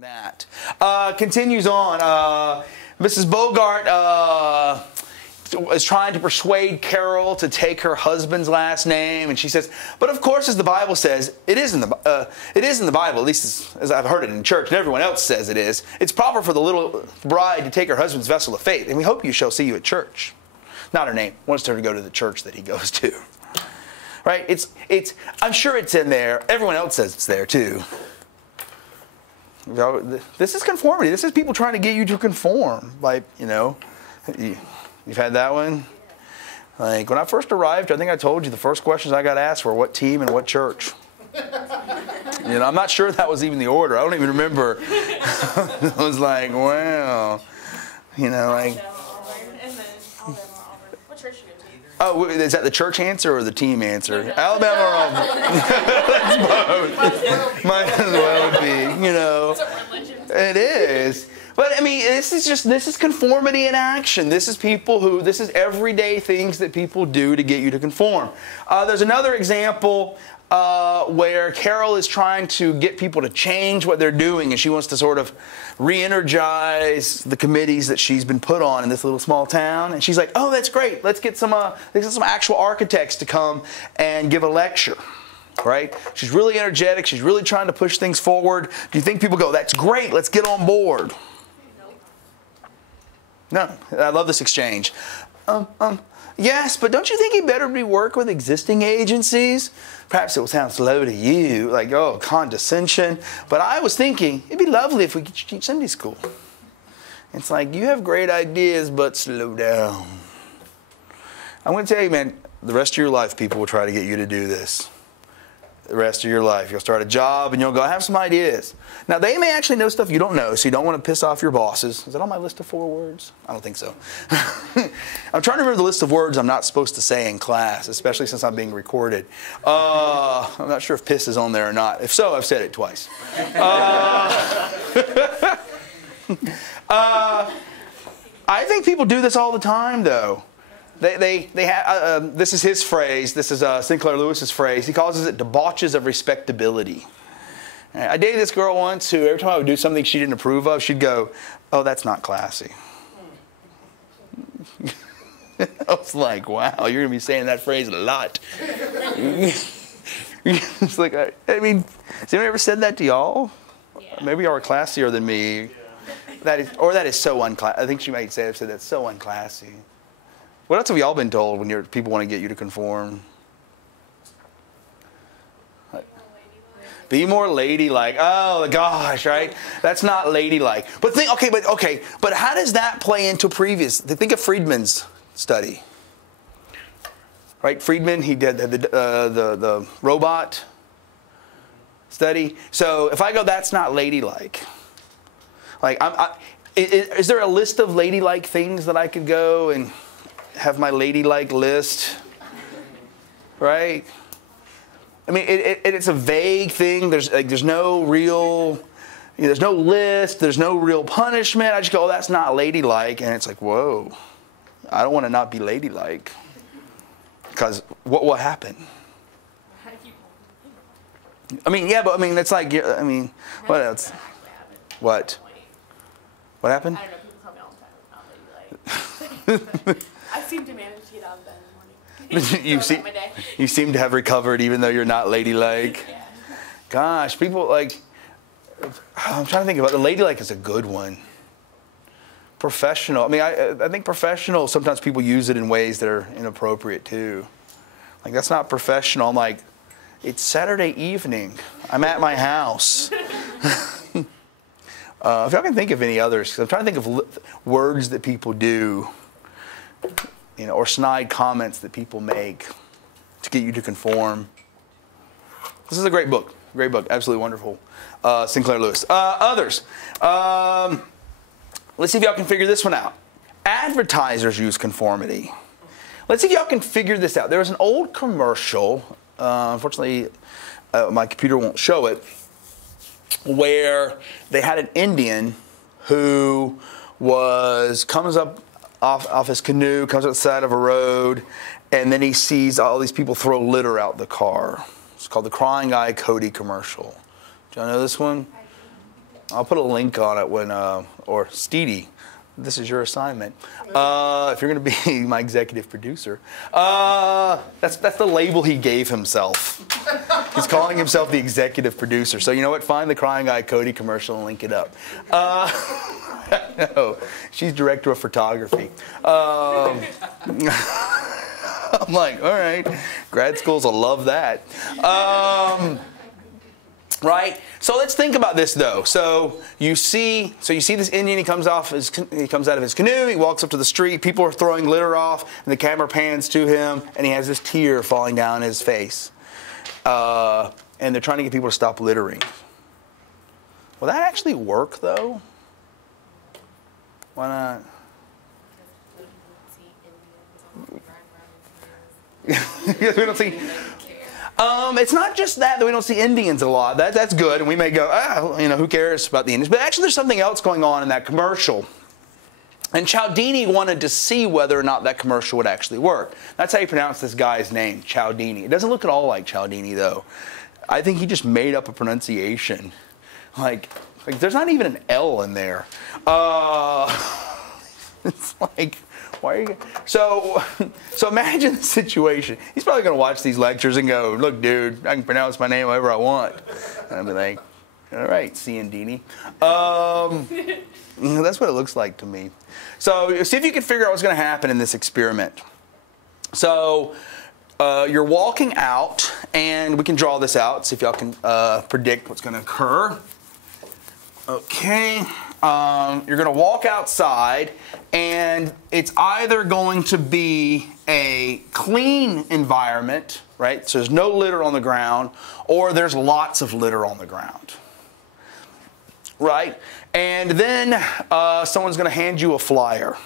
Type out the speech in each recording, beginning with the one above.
That continues on. Mrs. Bogart is trying to persuade Carol to take her husband's last name, and she says, "But of course, as the Bible says, it is in the Bible. At least as I've heard it in church, and everyone else says it is. It's proper for the little bride to take her husband's vessel of faith, and we hope you shall see you at church." Not her name. Wants her to go to the church that he goes to. Right? It's. I'm sure it's in there. Everyone else says it's there too. This is conformity. This is people trying to get you to conform. Like, you've had that one? Like, when I first arrived, I think I told you the first questions I got asked were what team and what church. I'm not sure that was even the order. I don't even remember. I was like, wow. Like... What church you go to? Oh, is that the church answer or the team answer? No. Alabama or Auburn? That's both. Might as well be, It's a religion. It is. But, I mean, this is conformity in action. This is everyday things that people do to get you to conform. There's another example where Carol is trying to get people to change what they're doing, and she wants to sort of re-energize the committees that she's been put on in this little small town. And she's like, "Oh, that's great. Let's get some actual architects to come and give a lecture." Right? She's really energetic. She's really trying to push things forward. Do you think people go, "That's great. Let's get on board"? No. I love this exchange. Yes, but don't you think he'd better be working with existing agencies? Perhaps it will sound slow to you, like, oh, condescension. But I was thinking, it'd be lovely if we could teach Sunday school. It's like, you have great ideas, but slow down. I'm going to tell you, man, the rest of your life, people will try to get you to do this. The rest of your life. You'll start a job and you'll go, "I have some ideas." Now, they may actually know stuff you don't know, so you don't want to piss off your bosses. Is that on my list of 4 words? I don't think so. I'm trying to remember the list of words I'm not supposed to say in class, especially since I'm being recorded. I'm not sure if piss is on there or not. If so, I've said it twice. I think people do this all the time, though. They have, this is his phrase. This is Sinclair Lewis's phrase. He calls it debauches of respectability. I dated this girl once who every time I would do something she didn't approve of, she'd go, "Oh, that's not classy." I was like, wow, you're going to be saying that phrase a lot. It's like, I mean, has anyone ever said that to y'all? Yeah. Maybe y'all are classier than me. That is so unclassy. I think she might say, I've said that's so unclassy. What else have y'all been told when people want to get you to conform? Be more ladylike. Oh gosh, right? That's not ladylike. But but how does that play into previous? Think of Friedman's study. Right, Friedman, he did the robot study. So if I go, that's not ladylike. Like, is there a list of ladylike things that I could go and have my ladylike list, right? I mean, it's a vague thing. There's no real, there's no list. There's no real punishment. I just go, "Oh, that's not ladylike," and it's like, whoa, I don't want to not be ladylike, because what will happen? I mean, yeah, but I mean, it's like, I mean, what else? What? What happened? I don't know. People tell me all the time, "I'm not ladylike." I seem to manage to get out of bed in the morning. You seem to have recovered even though you're not ladylike. Yeah. Gosh, people like, I'm trying to think about, the ladylike is a good one. Professional. I mean, I think professional, sometimes people use it in ways that are inappropriate too. Like, that's not professional. I'm like, it's Saturday evening. I'm at my house. If y'all can think of any others, because I'm trying to think of words that people do, or snide comments that people make to get you to conform. This is a great book. Great book. Absolutely wonderful. Sinclair Lewis. Others. Let's see if y'all can figure this one out. Advertisers use conformity. Let's see if y'all can figure this out. There was an old commercial, unfortunately my computer won't show it, where they had an Indian who comes up off his canoe, comes up the side of a road, and then he sees all these people throw litter out the car. It's called the Crying Eye Cody commercial. Do y'all know this one? I'll put a link on it when, or Steedy, this is your assignment. If you're going to be my executive producer. That's the label he gave himself. He's calling himself the executive producer. So you know what? Find the Crying Eye Cody commercial and link it up. No, she's director of photography. I'm like, all right, grad schools will love that. Right? So let's think about this though. So you see this Indian, he comes out of his canoe, he walks up to the street, people are throwing litter off, and the camera pans to him, and he has this tear falling down his face. And they're trying to get people to stop littering. Will that actually work though? Why not? Because we don't see. It's not just that we don't see Indians a lot. That's good, and we may go, who cares about the Indians? But actually, there's something else going on in that commercial. And Cialdini wanted to see whether or not that commercial would actually work. That's how you pronounce this guy's name, Cialdini. It doesn't look at all like Cialdini, though. I think he just made up a pronunciation. Like there's not even an L in there. It's like, why are you? So imagine the situation. He's probably going to watch these lectures and go, "Look, dude, I can pronounce my name however I want." And I'll be like, "All right, Cialdini." That's what it looks like to me. So see if you can figure out what's going to happen in this experiment. So you're walking out, and we can draw this out. See if y'all can predict what's going to occur. Okay. You're going to walk outside, and it's either going to be a clean environment, right? So there's no litter on the ground, or there's lots of litter on the ground, right? And then someone's going to hand you a flyer.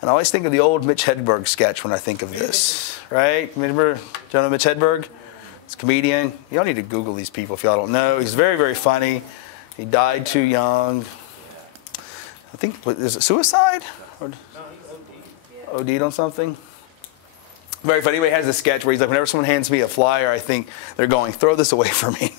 And I always think of the old Mitch Hedberg sketch when I think of this, right? Remember Mitch Hedberg? He's a comedian. Y'all need to Google these people if y'all don't know. He's very, very funny. He died too young. I think, is it suicide? Or OD'd on something? Very funny. Anyway, he has a sketch where he's like, whenever someone hands me a flyer, I think they're going, throw this away from me.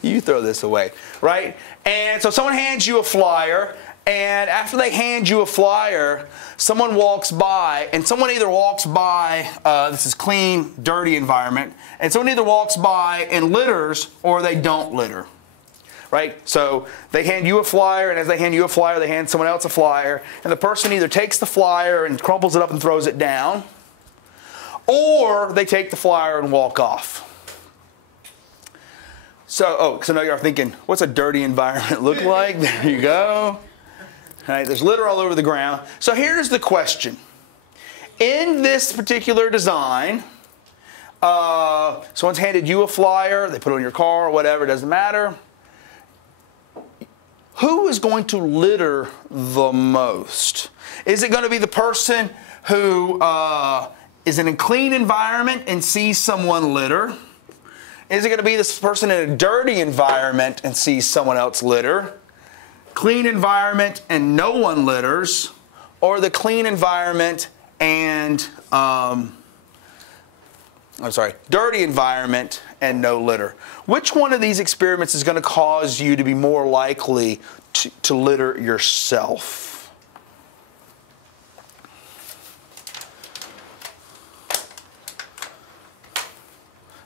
You throw this away, right? And so someone hands you a flyer, and after they hand you a flyer, someone walks by, and someone either walks by, this is clean, dirty environment, and someone either walks by and litters, or they don't litter. Right? So they hand you a flyer, and as they hand you a flyer, they hand someone else a flyer, and the person either takes the flyer and crumples it up and throws it down, or they take the flyer and walk off. So now you're thinking, what's a dirty environment look like? There you go. All right, there's litter all over the ground. So here's the question. In this particular design, someone's handed you a flyer, they put it on your car or whatever, it doesn't matter. Who is going to litter the most? Is it going to be the person who is in a clean environment and sees someone litter? Is it going to be this person in a dirty environment and sees someone else litter? Clean environment and no one litters? Or the clean environment and, dirty environment and no litter? Which one of these experiments is going to cause you to be more likely to litter yourself?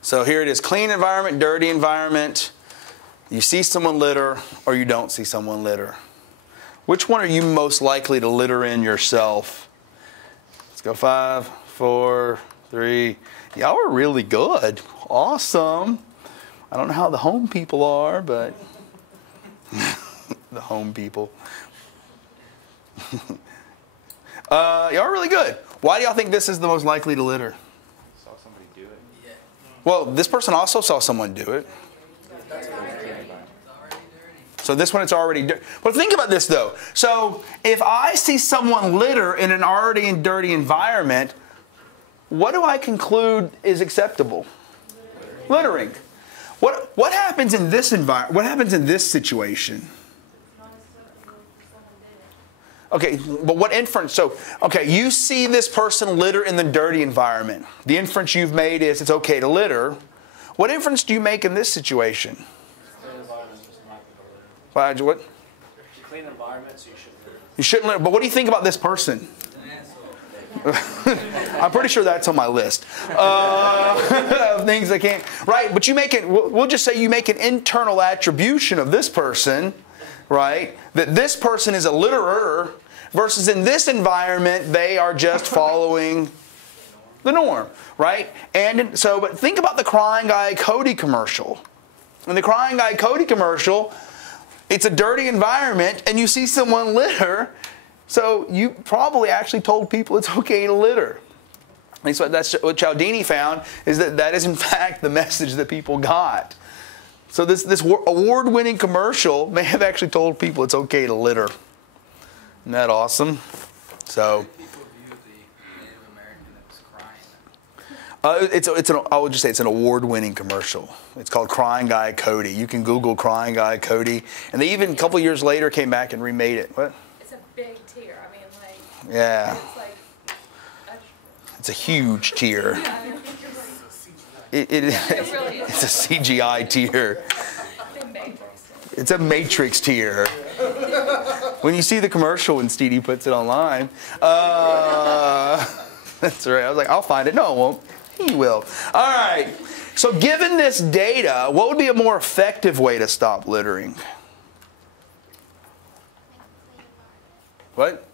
So here it is, clean environment, dirty environment. You see someone litter or you don't see someone litter. Which one are you most likely to litter in yourself? Let's go 5, 4, 3. Y'all are really good. Awesome. I don't know how the home people are, but the home people. Y'all are really good. Why do y'all think this is the most likely to litter? Saw somebody do it. Yeah. Well, this person also saw someone do it. So this one, it's already dirty. But think about this, though. So if I see someone litter in an already dirty environment, what do I conclude is acceptable? Littering. What happens in this environment? What happens in this situation? Okay, but what inference? So, okay, you see this person litter in the dirty environment. The inference you've made is it's okay to litter. What inference do you make in this situation? What? It's a clean environment, so you shouldn't litter. You shouldn't litter. But what do you think about this person? I'm pretty sure that's on my list of things I can't. Right, but you make it. We'll just say you make an internal attribution of this person, right? That this person is a litterer, versus in this environment they are just following the norm, right? And so, but think about the Crying Guy Cody commercial. In the Crying Guy Cody commercial, it's a dirty environment, and you see someone litter. So you probably actually told people it's okay to litter. And so that's what Cialdini found, is that is in fact the message that people got. So this award-winning commercial may have actually told people it's okay to litter. Isn't that awesome? So People view the Native American that was crying. I would just say it's an award-winning commercial. It's called Crying Guy Cody. You can Google Crying Guy Cody, and they even a couple years later came back and remade it. What? It's a big tear. I mean, like. Yeah. It's like. It's a huge tear. It's a CGI tear. It's a Matrix tear. When you see the commercial when Steedy puts it online, that's right. I was like, I'll find it. No, it won't. He will. All right. So given this data, what would be a more effective way to stop littering? What?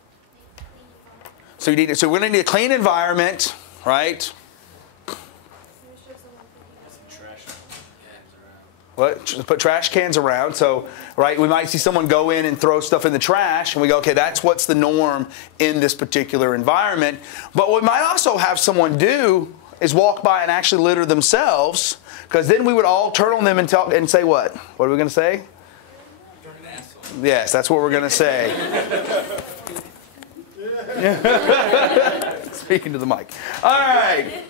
So we're going to need a clean environment, right? What? Just put trash cans around. So, right, we might see someone go in and throw stuff in the trash, and we go, okay, that's what's the norm in this particular environment. But what we might also have someone do is walk by and actually litter themselves, because then we would all turn on them and say what? What are we going to say? You're an asshole. Yes, that's what we're going to say. Speaking to the mic. All right.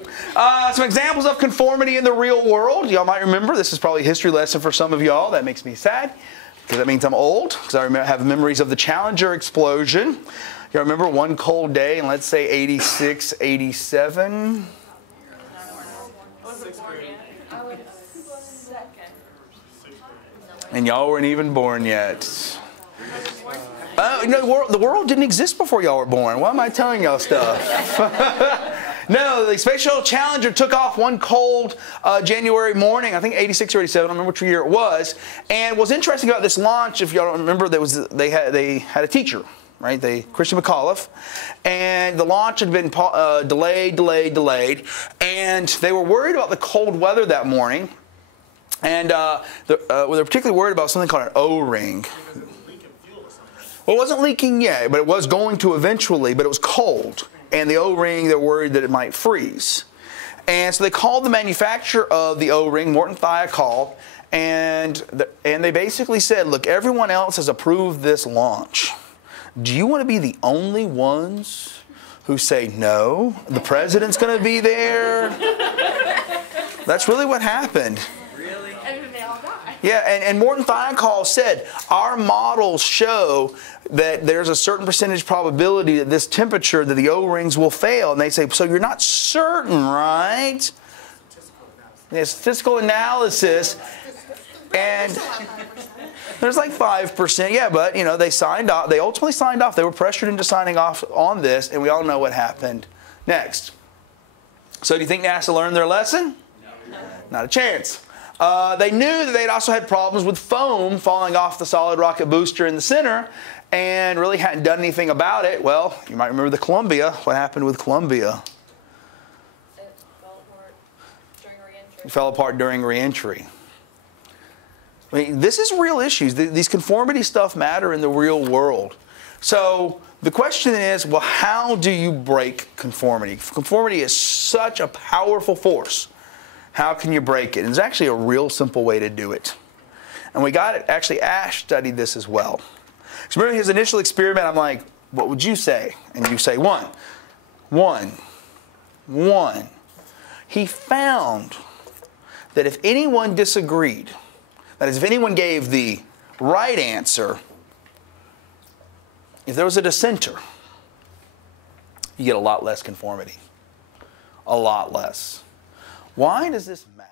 Some examples of conformity in the real world. Y'all might remember, this is probably a history lesson for some of y'all. That makes me sad, because that means I'm old, because I have memories of the Challenger explosion. Y'all remember one cold day in, let's say, 86, 87? And y'all weren't even born yet. No, the world didn't exist before y'all were born. Why am I telling y'all stuff? No, the Space Shuttle Challenger took off one cold January morning, I think 86 or 87, I don't remember which year it was. And what's interesting about this launch, if y'all don't remember, they had a teacher, right? Christian McAuliffe. And the launch had been delayed. And they were worried about the cold weather that morning. And they were particularly worried about something called an O-ring. Well, it wasn't leaking yet, but it was going to eventually, but it was cold. And the O-ring, they're worried that it might freeze. And so they called the manufacturer of the O-ring, Morton Thia called, and they basically said, look, everyone else has approved this launch. Do you want to be the only ones who say no? The president's going to be there? That's really what happened. Really? And then they all die. Yeah, and Morton Thiokol said, our models show that there's a certain percentage probability that this temperature, that the O-rings will fail. And they say, so you're not certain, right? Yeah, statistical analysis. And there's like 5%. Yeah, but, you know, they signed off. They ultimately signed off. They were pressured into signing off on this, and we all know what happened next. So do you think NASA learned their lesson? No. Not a chance. They knew that they'd also had problems with foam falling off the solid rocket booster in the center, and really hadn't done anything about it. Well, you might remember the Columbia. What happened with Columbia? It fell apart during re-entry. It fell apart during re-entry. I mean, this is real issues. These conformity stuff matter in the real world. So the question is, well, how do you break conformity? Conformity is such a powerful force. How can you break it? And there's actually a real simple way to do it. And we got it. Actually, Ash studied this as well. So remember his initial experiment, I'm like, what would you say? And you say 1. 1. 1. He found that if anyone disagreed, that is, if anyone gave the right answer, if there was a dissenter, you get a lot less conformity. A lot less. Why does this matter?